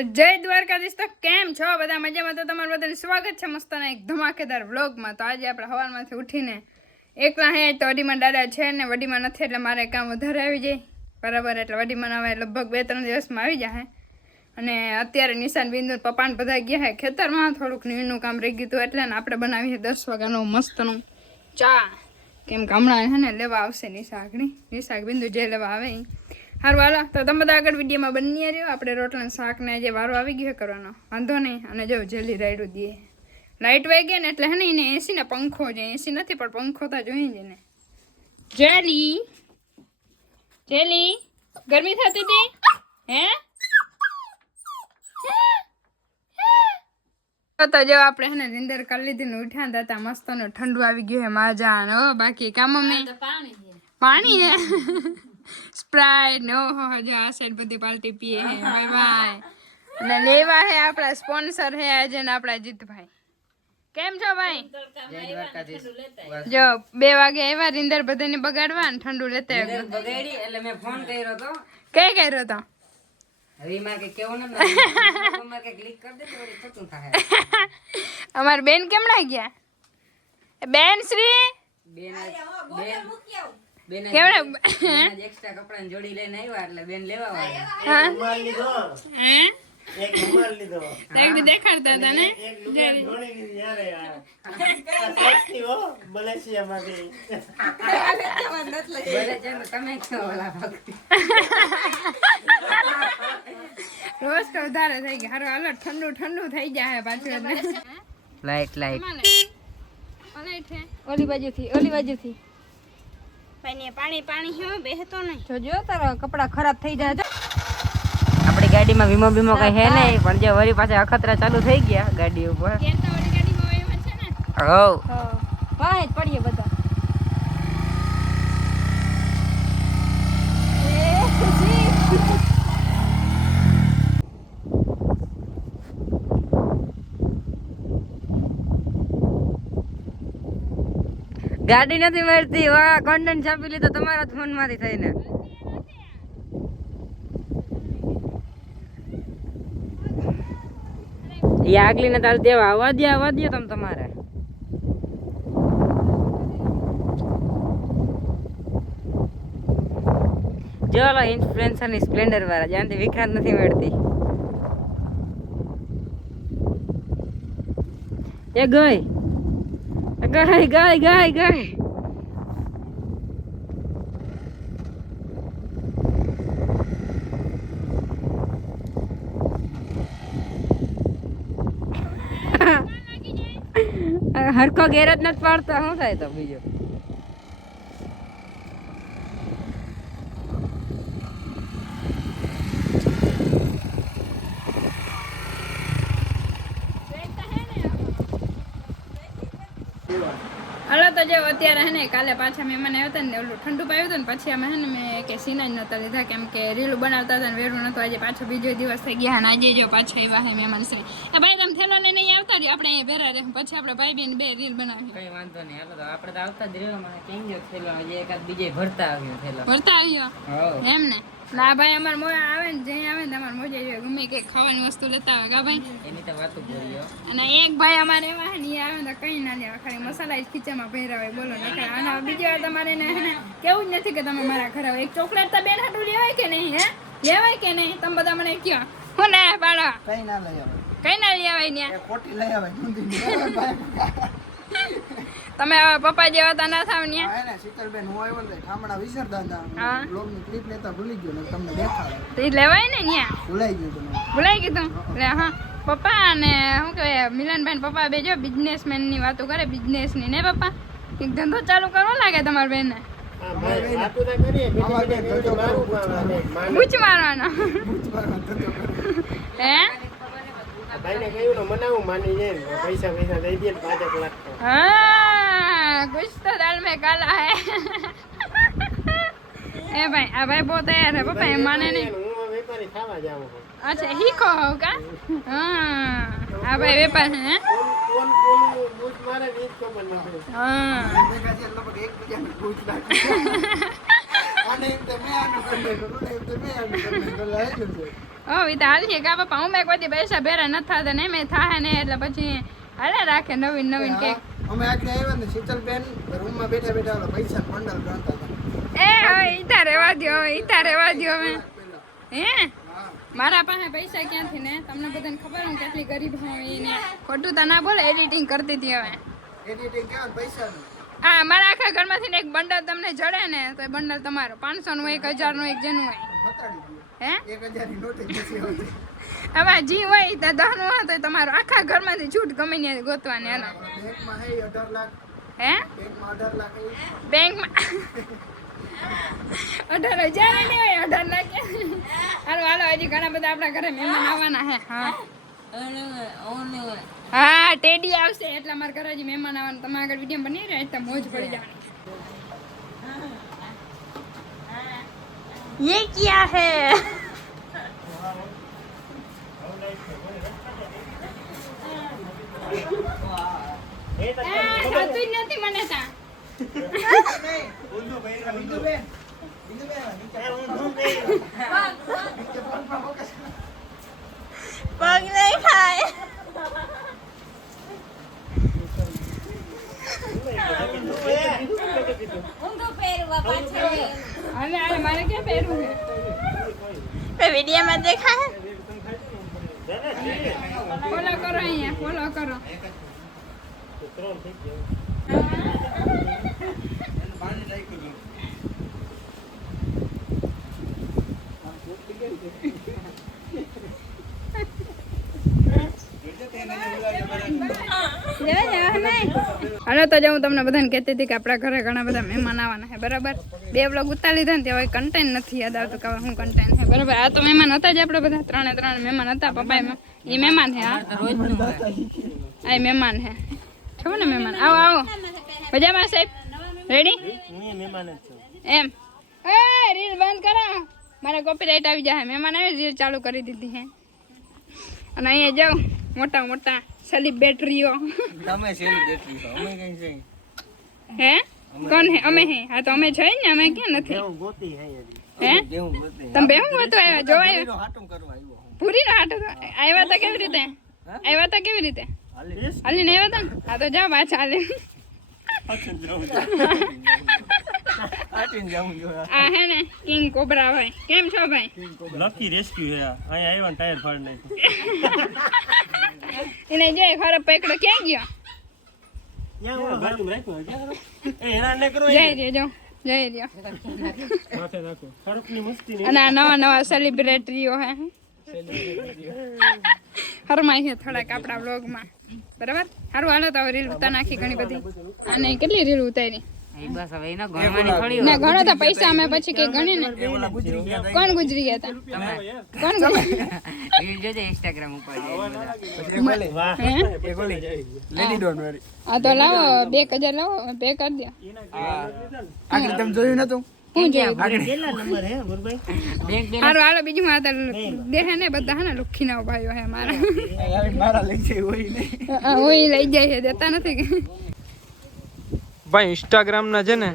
જય દ્વારકાધીશ. તો કેમ છો બધા? મજામાં? તો તમારું બધાનું સ્વાગત છે મસ્તના એક ધમાકેદાર વ્લોગમાં. તો આજે આપણે સવારમાંથી ઉઠીને એકલા હે તો વડીમાં દાદા છે ને વડીમાં નથી એટલે મારે કામ વધારે આવી જાય બરાબર. એટલે વડીમાં આવે લગભગ 2-3 દિવસમાં આવી જાય. અને અત્યારે નિશાન બિંદુ પપ્પાને બધા ગયા હે ખેતરમાં, થોડુંક નીણનું કામ રહી ગયું હતું એટલે ને આપણે બનાવીએ 10 વાગ્યાનું મસ્તનું ચા. કેમ કે હમણાં હે ને લેવા આવશે નિશા બિંદુ જે લેવા આવે સારું હાલો. તો તમે બધા આગળ વિડીયોમાં બની રહ્યો. આપણે રોટલા શાકને જે વારો આવી ગયો કરવાનો વાંધો નહીં. અને જો જેલી રાયડું દઈએ લાઇટ વહી ગઈ ને એટલે હે ને એને એસી ને પંખો છે, એસી નથી પણ પંખો તો જોઈએ જ ને. જેલી જેલી ગરમી થતી હતી હે? તો જો આપણે હે ને નિંદર કરી લીધી ને ઉઠ્યા હતા મસ્ત નું ઠંડુ આવી ગયું હે માજા ને બાકી કામ મેં પાણી હે સ્પ્રાઇટ ને ઓહો જો આ સાઈડ બધી પાર્ટી પીએ હે ભાઈ ભાઈ. અને લેવા હે આપણા સ્પોન્સર હે આજે ને આપણા જીતભાઈ. કેમ છો ભાઈ? જો 2 વાગે આવ્યા રીંદર બધાને બગાડવા ને ઠંડુ લેતા બગાડી એટલે મેં ફોન કર્યો તો. કઈ કર્યો તો? હવે મારે કે કેવું ન મારે કે ક્લિક કરી દે તો વળી થતું થાય. અમાર બેન કેમણા ગયા? બેન શ્રી બેન બેન એક્સ્ટ્રા કપડાની જોડી લઈને આવ્યા એટલે બેન લેવા આવ્યા. હે એક રૂમાલ લીધો એક દેખાડતા હતા ને એક લુગડા ધોણી લીધી યાર યાર સસ્તી હો મલેશિયામાંથી બોલે છે ને તમે કેવો ઓલા ભક્તિ રોજ તો વધારે થઈ ગયા. હારું હાલો ઠંડુ ઠંડુ થઈ જાય પાછું એટલે લાઈટ ઓલી બાજુથી પાણી હો બેહતો નહીં. જોજો તારા કપડા ખરાબ થઈ જાય. આપણી ગાડીમાં વીમો બીમો કઈ હે નહીં પણ જે વળી પાછા અખતરા ચાલુ થઈ ગયા ગાડી ઉપર. હો વાહ જ પડીએ બધા. ગાડી નથી મળતી. વાહ કોન્ટેન્ટ છાપી લીધો તમારા ફોન માંથી થઈને. એ આગલી ને તાર દેવા આવવા દે તમે તમારે. ચલો ઇન્ફ્લુએન્સર ની સ્પ્લેન્ડર વાળા જ્યાંથી વિક્રાંત નથી મળતી. એ ગઈ હરખો ગેર જ નથી પાડતો. શું થાય તો બીજું? હાલો તો જો અત્યારે હે ને કાલે પાછા મહેમાન આવ્યા હતા ને ઓલું ઠંડુ પાયું હતું ને પછી અમે હે ને મેં કે સીના જ નહોતા લીધા કેમ કે રીલું બનાવતા હતા ને વેરું નહોતું. આજે પાછો બીજો દિવસ થઈ ગયા અને આજે જો પાછા આવ્યા હે મહેમાન છે. ભાઈ તમે થેલો લઈને અહીં આવતા રહ્યો, આપણે અહીંયા ભેરા રહે પછી આપણે ભાઈ બેન 2 રીલ બનાવી. કઈ વાંધો નહીં. હાલો તો આપણે તો આવતા જ રહ્યો. મને કેમ ગયો થેલો હજી એકાદ બીજે ભરતા આવ્યો. એમ ને ના ભાઈ અમાર મોજા આવે ને જ્યાં આવે ને અમાર મોજા જોઈએ ગમે કે ખાવાની વસ્તુ લેતા આવે કા ભાઈ એની તો વાતો બોલ્યો. અને એક ભાઈ અમારે એવા ને આવે તો કઈ ના લેવા ખાલી મસાલા જ ખીચામાં પહેરા હોય. બોલો ને આના બીજી વાર તમારે ને કેવું જ નથી કે તમે મારા ઘરે એક ચોકલેટ તો બેન હાટું લેવાય કે નહીં? હે લેવાય કે નહીં? તમે બધા મને કયો હું ના પાડો કઈ ના લઈ આવે કઈ ના લેવાય ને ખોટી લઈ આવે તમે પપ્પા જેવા તા ના થાવ ને. હા ને શીતલબેન હું આવ્યો ને ઠામડા વિસરતા હતા. હા બ્લોગની ક્લિપ લેતા ભૂલી ગયો ને તમને દેખાડે તો ઈ લેવાય ને ન્યા ભૂલાઈ ગયું તમે ભૂલાઈ ગયું એટલે હા પપ્પા અને શું કહેવાય મિલનભાઈ પપ્પા બે જો બિઝનેસમેન ની વાતો કરે બિઝનેસ ની ને પપ્પા એક ધંધો ચાલુ કરવો લાગે તમારા બેન ને. બૂચ મારવાનો હે हाँ कुछ तो दाल में काला है ए भाई आ भाई बहुत तैयार है पापा माने नहीं अच्छा ही को होगा हाँ आ भाई वेपार है हाँ ઈ તો હાલ છે કા બાપા અમે કોઈ દી પૈસા ભેરા ન થતા ને એમ થાય ને એટલે પછી હાલે રાખે નવીન નવીન કે અમે આગળ આવ્યા ને શીતલબેન રૂમમાં બેઠા બેઠા ઓલા પૈસા બંડલ ગણતા હતા. એ હવે ઈતા રેવા દ્યો હવે હે મારા પાસે પૈસા ક્યાંથી ને તમને બધાને ખબર હું કેટલી ગરીબ હું એને ખોટું તો ના બોલે એડિટિંગ કરતી હતી હવે એડિટિંગ કેવા પૈસાનું હા મારા આખા ઘરમાંથી ને એક બંડલ તમને જડે ને તો એ બંડલ તમારો 500 નું 1000 નું એક જેનું હોય બતાડી દીધું. હે 1000 ની નોટ જ નથી હોતી. હવે જી હોય તો 10 નું હોય તો તમારો આખા ઘરમાંથી છૂટ ગમે ને ગોતવાની હાલો બેંકમાં હે 18 લાખ હે બેંકમાં 18 લાખ હે. બેંકમાં 18,000 નહીં હોય 18 લાખ હાલો હજી ઘણા બધા આપણા ઘરે મહેમાન આવવાના હે હા ટેડી આવશે એટલે અમારા ઘરે હજી મહેમાન આવવાના તમારા આગળ વિડીયો બની રહ્યા તો મોજ પડી જવાની ये क्या है ખાતું જ નથી મને તા બિંદુબેન પગ નહીં ખાય અરે મારે ક્યાં પહેરવું છે વિડીયોમાં દેખાય ફોલો કરો અહીંયા ફોલો કરો હાલો તો હું તમને બધાને કહેતી હતી કે આપણા ઘરે ઘણા બધા મહેમાન આવવાના છે બરાબર 2 વ્લોગ ઉતારી લીધા ને તે કન્ટેન્ટ નથી યાદ આવતું કે હું કન્ટેન્ટ છે બરાબર આ તો મહેમાન હતા જ આપણે બધા 3 મહેમાન હતા પપ્પા એ મહેમાન છે આ મહેમાન છે છો ને મહેમાન આવો મજામાં સાહેબ રેડી એમ એ રીલ બંધ કરો મારે કોપીરાઇટ આવી જાય મહેમાન આવે રીલ ચાલુ કરી દીધી હે અને અહીંયા જાઓ મોટા મોટા સેલિબ્રિટીઓ તમે સેલિબ્રિટી છો અમે કઈ છે હે કોણ હે અમે હે હા તો અમે છે ને અમે ક્યાં નથી હે તમે બેહું હતું આવ્યા જો આવ્યા હાટું કરવા આવ્યો પૂરી રાત આવ્યા તા કેવી રીતે હાલીને આવ્યા તા હા તો જાઓ પાછા હાલી આ હે ને કિંગ કોબરા ભાઈ કેમ છો ભાઈ લકી રેસ્ક્યુ હે અહીંયા આવ્યા ટાયર ફાડ નાખ્યું એને જે ખરાબ પકડો ક્યાં ગયો ત્યાં બાજુમાં રાખ્યું એ હેરાન ન કરો જઈ રહ્યો માથે નાખો ખરપની મસ્તી ને અને આ નવા સેલિબ્રિટીઓ હે હરમાઈ છે થોડાક આપણા વ્લોગમાં બરાબર સારું હાલો તો રીલ ઉતાર નાખી ઘણી બધી અને કેટલી રીલ ઉતારી બસ હવે એનો ગણવાની થોડી ના ઘણો તો પૈસા અમે પછી કે ગણી ને કોણ ગુજરી ગયા હતા કોણ રીલ જોજે ઇન્સ્ટાગ્રામ ઉપર વાહ હે લેડી ડોન્ટ વેરી આ તો લાવો 2000 લાવો પે કરી દો આગળ તમે જોયું નતું હું જોયું કેટલા નંબર હે ગુરભાઈ બેંક સારું હાલો બીજું માતા દેહે ને બધા હે ને લુખીના ભાઈઓ હે મારા મારા લઈ જાય હોય નહીં ઓય લઈ જાય છે દેતા નથી કે ભાઈ ઇન્સ્ટાગ્રામ ના છે ને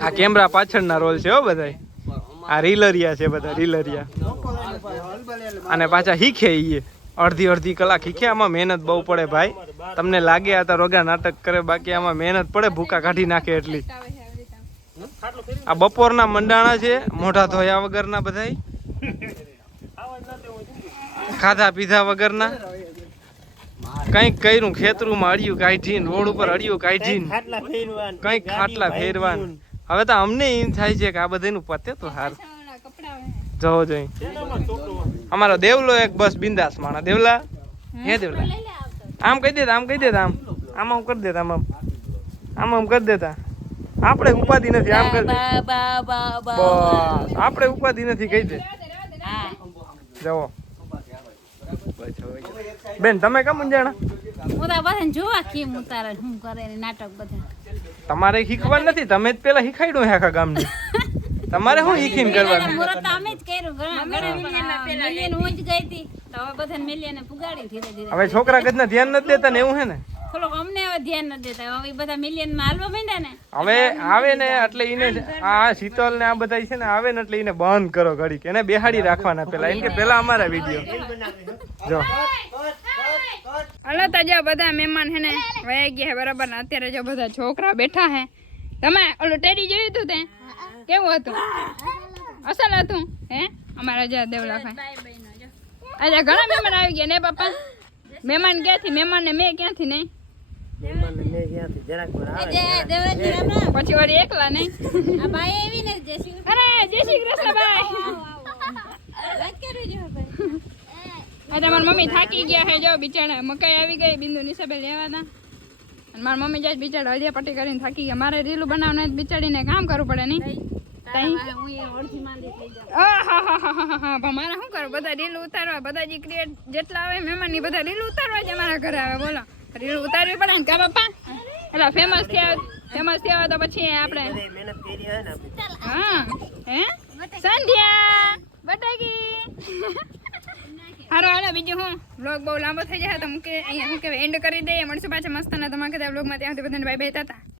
આ કેમેરા પાછળના રોલ છે હો બધા આ રીલરિયા છે બધા રીલરિયા અને પાછા શીખે ઈ અડધી કલાક શીખે આમાં મહેનત બહુ પડે ભાઈ તમને લાગે આ તો રોગા નાટક કરે બાકી આમાં મહેનત પડે ભૂકા કાઢી નાખે એટલી આ બપોરના મંડાણા છે મોઢા ધોયા વગરના બધાય ખાધા પીધા વગરના કઈક કર્યું ખેતરું અડિયું કાઢીને રોડ ઉપર અડિયું કાઢીને ખાટલા ફેરવાન કઈક ખાટલા ફેરવાન હવે તો અમને એમ થાય છે કે આ બધાનું પતે તો સારું જવો જોઈએ અમારો દેવલો એક બસ બિંદાસ માણા દેવલા હે દેવલા આમ કહી દેતા આમ આમ કરી દેતા આમ કરી દેતા આપણે ઉપાધિ નથી આમ કરી દે બસ આપણે ઉપાધિ નથી કહી દે જવો બેન તમે કેમ મૂંઝાણા જોવા કેમ ઉતારે શું કરે નાટક બધા તમારે શીખવાનું નથી તમે જ પેલા શીખાડ્યું હે આખા ગામને તમારે શું શીખીને કરવાનું મુરત અમે જ કર્યું મિલિયન હું જ ગઈ હતી તો હવે બધા મિલિયન પુગાડી ધીરે ધીરે હવે છોકરા કદના ધ્યાન નથી દેતા ને એવું હે ને થોડોક અમને હવે ધ્યાન ન દેતા હવે ઈ બધા મિલિયન માં હાલવા માંડ્યા ને હવે આવે ને એટલે એને આ શીતલ ને આ બધા છે ને આવે ને એટલે એને બંધ કરો ઘડીક એને બેહાડી રાખવાના પેલા એમ કે પેલા અમારા વિડીયો જો હલો તો જો બધા મહેમાન હે ને વયા ગયા હે બરાબર ને અત્યારે જો બધા છોકરા બેઠા હે તમે ઓલું ટેડી જોયું હતું તે કેવું હતું અસલ હતું હે અમારા જો દેવલાભાઈ આજે ઘણા મહેમાન આવી ગયા ને પપ્પા મહેમાન ક્યાંથી મહેમાન ને મેં ક્યાંથી નહીં મહેમાનને મેં ક્યાંથી જરાક વાર આવે દેવરાજની રામ રામ પછી વળી એકલા નહીં આ ભાઈ આવી ને જય શ્રી અરે જય શ્રી કૃષ્ણ ભાઈ વાત કરી જો ભાઈ આજે મારી મમ્મી થાકી ગયા છે જો બિચારા મકાઈ આવી ગઈ બિંદુ નિશાબે લેવા હતા અને મારી મમ્મી જાય બિચારા હળિયા પટ્ટી કરીને થાકી ગયા મારે રીલું બનાવને બિચારીને કામ કરવું પડે નહીં હું એ ઓળખી માંદી થઈ જાઉં આહાહાહાહા. પણ મારે શું કરું બધા રીલ ઉતારવા બધા જે ક્રિએટ જેટલા આવે મહેમાન ની બધા રીલ ઉતારવા જ અમારા ઘરે આવે બોલો રીલ ઉતારવી પડે ને કા પપ્પા એટલે ફેમસ થયા તો પછી આપણે મહેનત કરી હે ને આપણે. હા હે સંધ્યા બટાકી હારો હાલો બીજું હું વ્લોગ બહુ લાંબો થઈ જાય તો મૂકે અહીંયા શું કહેવાય એન્ડ કરી દઈએ મળશું પાછા મસ્ત ના ધમાકેદાર વ્લોગમાં ત્યાં સુધી બધાને બાય બાય તાતા